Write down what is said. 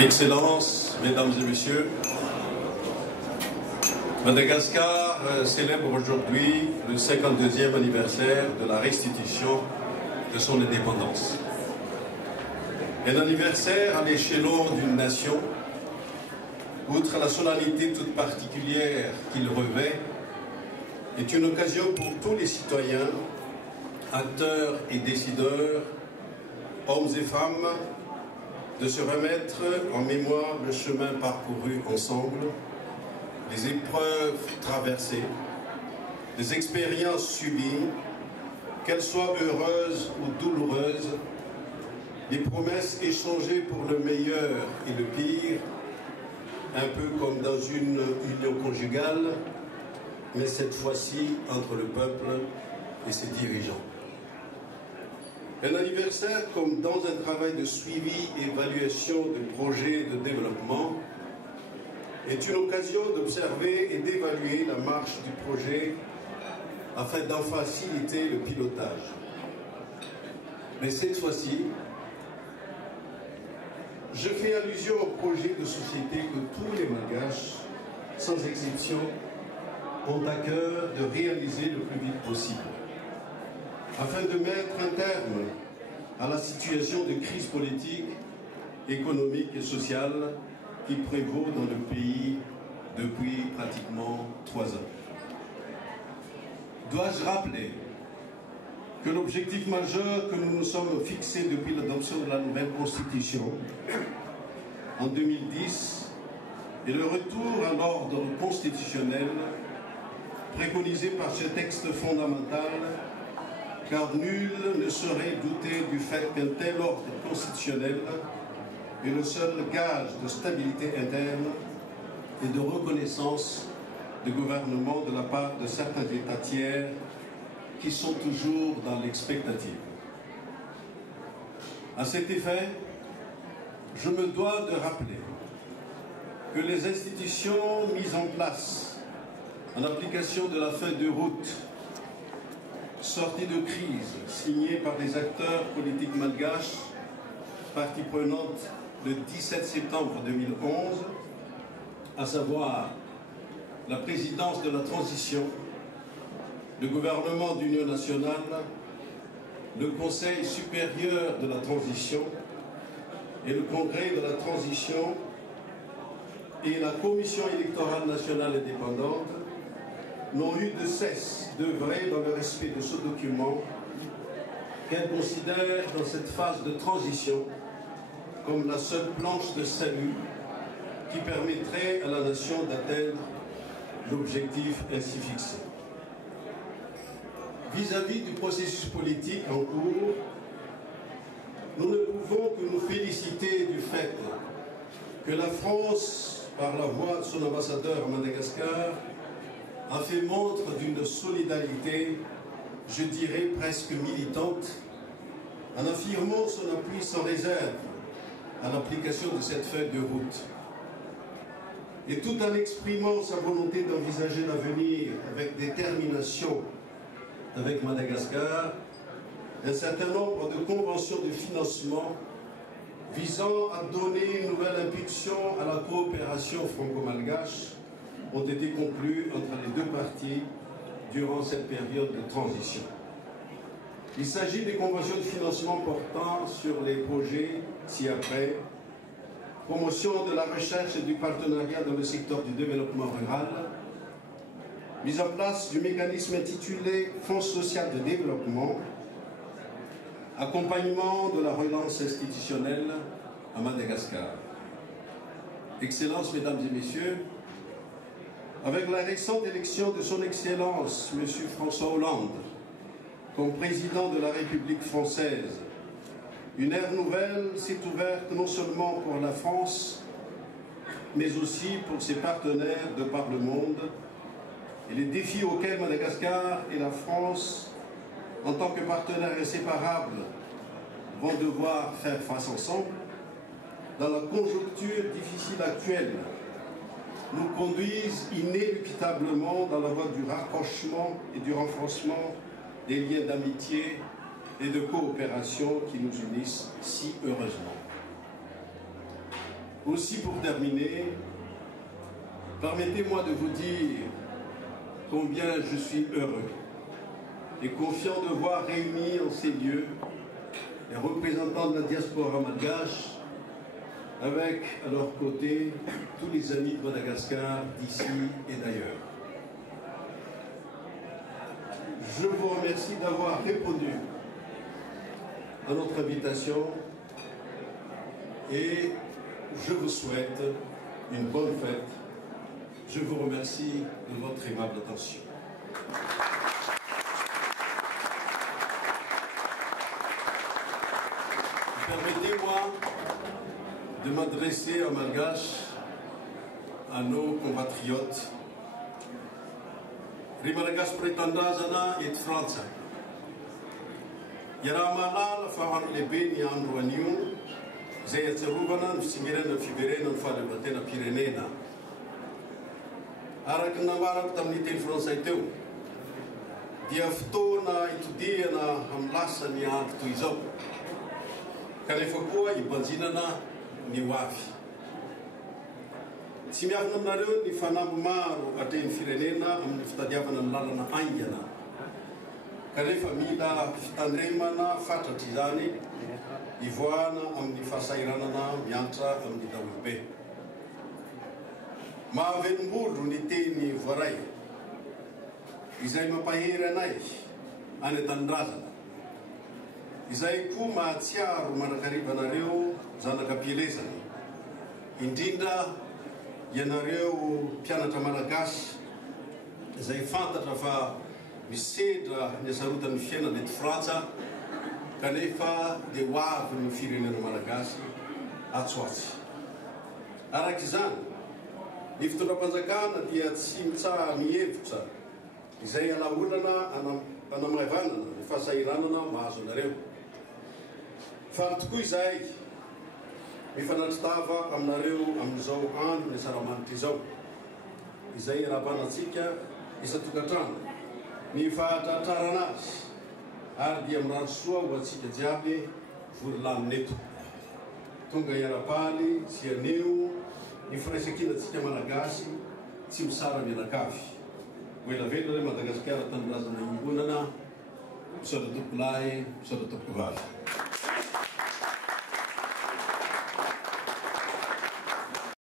Excellences, Mesdames et Messieurs, Madagascar célèbre aujourd'hui le 52e anniversaire de la restitution de son indépendance. Un anniversaire à l'échelon d'une nation, outre la solennité toute particulière qu'il revêt, est une occasion pour tous les citoyens, acteurs et décideurs, hommes et femmes, de se remettre en mémoire le chemin parcouru ensemble, les épreuves traversées, les expériences subies, qu'elles soient heureuses ou douloureuses, les promesses échangées pour le meilleur et le pire, un peu comme dans une union conjugale, mais cette fois-ci entre le peuple et ses dirigeants. Un anniversaire comme dans un travail de suivi et évaluation de projets de développement est une occasion d'observer et d'évaluer la marche du projet afin d'en faciliter le pilotage. Mais cette fois-ci, je fais allusion au projet de société que tous les Malgaches, sans exception, ont à cœur de réaliser le plus vite possible, afin de mettre un terme à la situation de crise politique, économique et sociale qui prévaut dans le pays depuis pratiquement 3 ans. Dois-je rappeler que l'objectif majeur que nous nous sommes fixés depuis l'adoption de la nouvelle Constitution en 2010 est le retour à l'ordre constitutionnel préconisé par ce texte fondamental, car nul ne saurait douter du fait qu'un tel ordre constitutionnel est le seul gage de stabilité interne et de reconnaissance du gouvernement de la part de certains États tiers qui sont toujours dans l'expectative. À cet effet, je me dois de rappeler que les institutions mises en place en application de la feuille de route sortie de crise signée par les acteurs politiques malgaches, partie prenante le 17 septembre 2011, à savoir la présidence de la transition, le gouvernement d'union nationale, le Conseil supérieur de la transition et le Congrès de la transition et la Commission électorale nationale indépendante n'ont eu de cesse d'œuvrer dans le respect de ce document qu'elles considèrent dans cette phase de transition comme la seule planche de salut qui permettrait à la nation d'atteindre l'objectif ainsi fixé. Vis-à-vis du processus politique en cours, nous ne pouvons que nous féliciter du fait que la France, par la voix de son ambassadeur à Madagascar, a fait montre d'une solidarité, je dirais presque militante, en affirmant son appui sans réserve à l'application de cette feuille de route. Et tout en exprimant sa volonté d'envisager l'avenir avec détermination avec Madagascar, un certain nombre de conventions de financement visant à donner une nouvelle impulsion à la coopération franco-malgache ont été conclues entre les deux parties durant cette période de transition. Il s'agit des conventions de financement portant sur les projets ci-après, promotion de la recherche et du partenariat dans le secteur du développement rural, mise en place du mécanisme intitulé Fonds social de développement, accompagnement de la relance institutionnelle à Madagascar. Excellences, Mesdames et Messieurs, avec la récente élection de son Excellence, M. François Hollande, comme président de la République française, une ère nouvelle s'est ouverte non seulement pour la France, mais aussi pour ses partenaires de par le monde, et les défis auxquels Madagascar et la France, en tant que partenaires inséparables, vont devoir faire face ensemble, dans la conjoncture difficile actuelle, nous conduisent inéluctablement dans la voie du rapprochement et du renforcement des liens d'amitié et de coopération qui nous unissent si heureusement. Aussi pour terminer, permettez-moi de vous dire combien je suis heureux et confiant de voir réunis en ces lieux les représentants de la diaspora malgache avec à leur côté tous les amis de Madagascar d'ici et d'ailleurs. Je vous remercie d'avoir répondu à notre invitation et je vous souhaite une bonne fête. Je vous remercie de votre aimable attention. Permettez-moi de m'adresser en malgache à nos compatriotes. Rimalagas pretandazana et France. Yaramala, Fahan Lebeni Androuanium, Zayatserubana, Singeren, Fiberena, Falebatena, Pyrenena. Arakanamara, Tamnitel français teu. Diaftona, Itudiana, Hamlasani, Tuizop. Kanefa koa ibanjinana ny hoavy. Tsy miavina aminareo ny fanambo maro atrehan'ny firenena amin'ny fitadiavana ny lalana aingana. Kanefa mila fitandremana fatratry izany ivoahana amin'ny fahasairanana miantra amin'ny daholobe. Mahavelom-bolo ny teny voaray izay mampahery anay any an-tanindrazana. Izay koa mahatsiaro manakarivanareo zanakam-pielezana. Indrindra ianareo mpianatra malagasy izay fantatra fa misedra ny hasarotan'ny fiainana eto Frantsa kanefa dia ho avy ny firenena malagasy atsoatsy. Arak'izany, ny fitondram-panjakana dia tsy mitsaha mihevitra izay alaolana hanamavanana ny fahasairanana mahazo anareo. Fa tokoa izay mifanatritava aminareo amin'izao andro ny saramanitra izao izay rahabanantsika isa-tokantrano ny fahatratrarana azy ary dia mirano soa ho antsika jiaby vory-lamina eto. Tonga iara-paly sy aneo ny firaisan-kinantsika malagasy tsy misara mianakavy. Ho elavelona re Madagasikara tanindrazana imbonana, misaotra tompolahy, misaotra tompovavy.